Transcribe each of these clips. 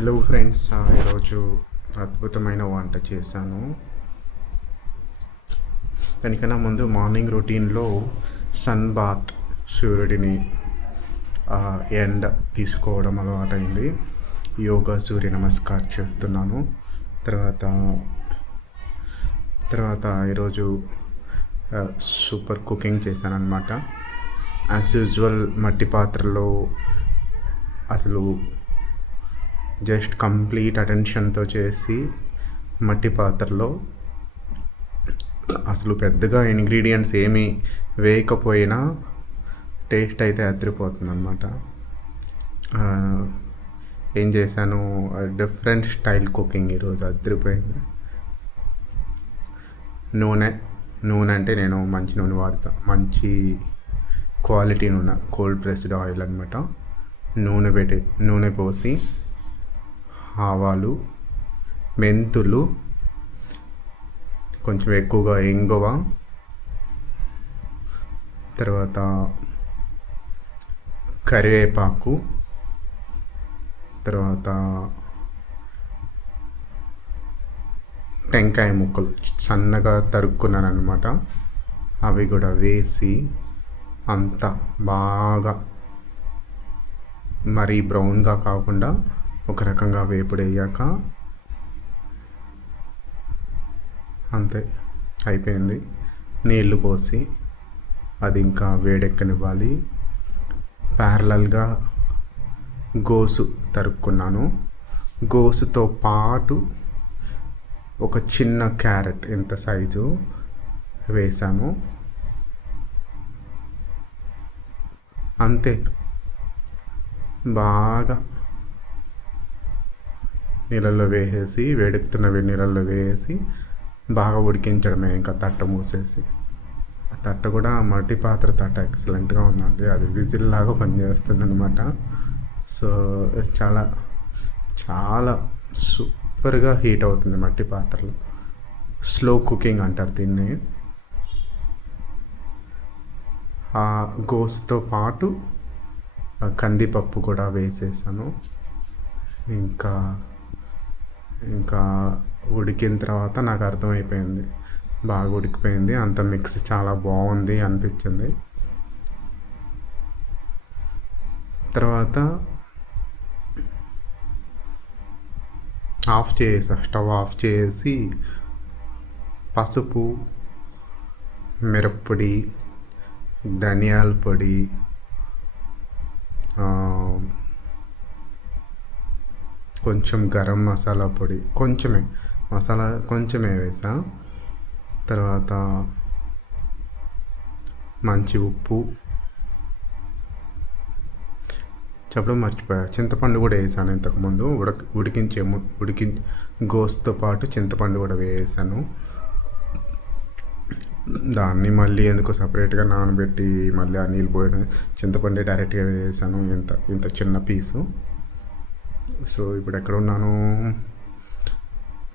Hello friends, ఈరోజు అద్భుతమైన వంట చేశాను. దానికన్నా ముందు మార్నింగ్ రొటీన్లో సన్ బాత్, సూర్యుడిని ఎండ తీసుకోవడం అలవాటైంది. యోగా, సూర్య నమస్కారం చేస్తున్నాను. తర్వాత తర్వాత ఈరోజు సూపర్ కుకింగ్ చేశాను అనమాట. యాజ్ యూజువల్ మట్టి పాత్రలో అసలు జస్ట్ కంప్లీట్ అటెన్షన్తో చేసి మట్టి పాత్రలో అసలు పెద్దగా ఇంగ్రీడియంట్స్ ఏమీ వేయకపోయినా టేస్ట్ అయితే అదిరిపోతుంది అనమాట. ఏం చేశాను, డిఫరెంట్ స్టైల్ కుకింగ్ ఈరోజు అదిరిపోయింది. నూనె అంటే నేను మంచి నూనె వాడతా, మంచి క్వాలిటీ నూనె, కోల్డ్ ప్రెస్డ్ ఆయిల్ అనమాట. నూనె పోసి ఆవాలు, మెంతులు, కొంచెం ఎక్కువగా ఇంగువ, తర్వాత కరివేపాకు, తర్వాత టెంకాయ ముక్కలు సన్నగా తరుక్కున్నాను అనమాట. అవి కూడా వేసి అంతా బాగా మరీ బ్రౌన్గా కాకుండా ఒక రకంగా వేపుడయ్యాక అంతే అయిపోయింది. నీళ్లు పోసి అది ఇంకా వేడెక్కనివ్వాలి. ప్యారలల్గా గోసు తరుక్కున్నాను. గోసుతో పాటు ఒక చిన్న క్యారెట్ ఇంత సైజు వేసాను. అంతే, బాగా నీళ్ళల్లో వేసేసి, వేడెక్కుతున్న నీళ్ళల్లో వేసి బాగా ఉడికించడమే. ఇంకా తట్ట మూసేసి, ఆ తట్ట కూడా మట్టి పాత్ర తట్ట ఎక్సలెంట్గా ఉందండి. అది విజిల్ లాగా పనిచేస్తుంది అనమాట. సో చాలా చాలా సూపర్గా హీట్ అవుతుంది మట్టి పాత్రలో. స్లో కుకింగ్ అంటారు దీన్ని. ఆ గోసుతో పాటు కందిపప్పు కూడా వేసేసాను. ఇంకా ఉడికిన తర్వాత నాకు అర్థమైపోయింది, బాగా ఉడికిపోయింది, అంత మిక్స్ చాలా బాగుంది అనిపించింది. తర్వాత స్టవ్ ఆఫ్ చేసి పసుపు, మిరప్పొడి, ధనియాల పొడి, కొంచెం గరం మసాలా పొడి, కొంచెమే వేసా. తర్వాత మంచి ఉప్పు, చెప్పడం మర్చిపోయా, చింతపండు కూడా వేసాను ఇంతకుముందు. గోసుతో పాటు చింతపండు కూడా వేసాను. దాన్ని మళ్ళీ ఎందుకు సపరేట్గా నానబెట్టి మళ్ళీ ఆ నీళ్ళు పోయడం, చింతపండు డైరెక్ట్గా వేసాను, ఇంత చిన్న పీసు. సో ఇప్పుడు ఎక్కడ ఉన్నాను,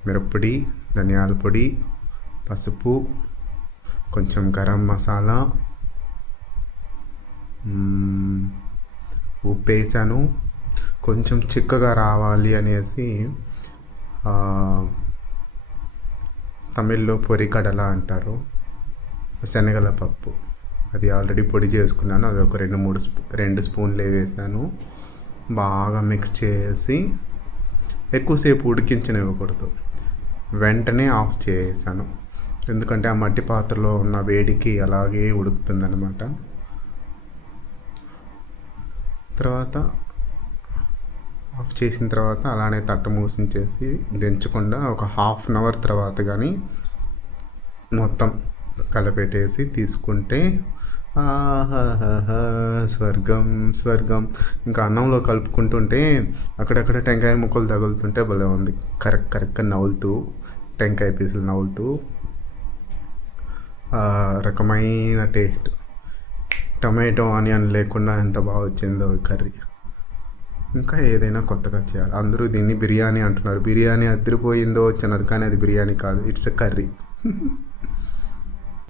మిరప్పొడి, ధనియాల పొడి, పసుపు, కొంచెం గరం మసాలా, ఉప్పు వేసాను. కొంచెం చిక్కగా రావాలి అనేసి తమిళ్లో పొరికడల అంటారు, శనగల పప్పు, అది ఆల్రెడీ పొడి చేసుకున్నాను. అది ఒక 2 స్పూన్లు వేసాను. బాగా మిక్స్ చేసి ఎక్కువసేపు ఉడికించనివ్వకూడదు, వెంటనే ఆఫ్ చేసాను. ఎందుకంటే ఆ మట్టి పాత్రలో ఉన్న వేడికి అలాగే ఉడుకుతుందన్నమాట. తర్వాత ఆఫ్ చేసిన తర్వాత అలానే తట్ట మూసించేసి దించకుండా ఒక హాఫ్ అన్ అవర్ తర్వాత కానీ మొత్తం కలపెట్టేసి తీసుకుంటే స్వర్గం. ఇంకా అన్నంలో కలుపుకుంటుంటే అక్కడక్కడ టెంకాయ ముక్కలు తగులుతుంటే భలే ఉంది. కరెక్ట్గా నవ్వులుతూ, టెంకాయ పీసులు నవ్వులుతూ, రకమైన టేస్ట్. టమాటో ఆనియన్ లేకుండా ఎంత బాగా వచ్చిందో ఈ కర్రీ. ఇంకా ఏదైనా కొత్తగా చేయాలి. అందరూ దీన్ని బిర్యానీ అంటున్నారు. బిర్యానీ అదిరిపోయిందో వచ్చినారు, కానీ అది బిర్యానీ కాదు, ఇట్స్ ఎ కర్రీ.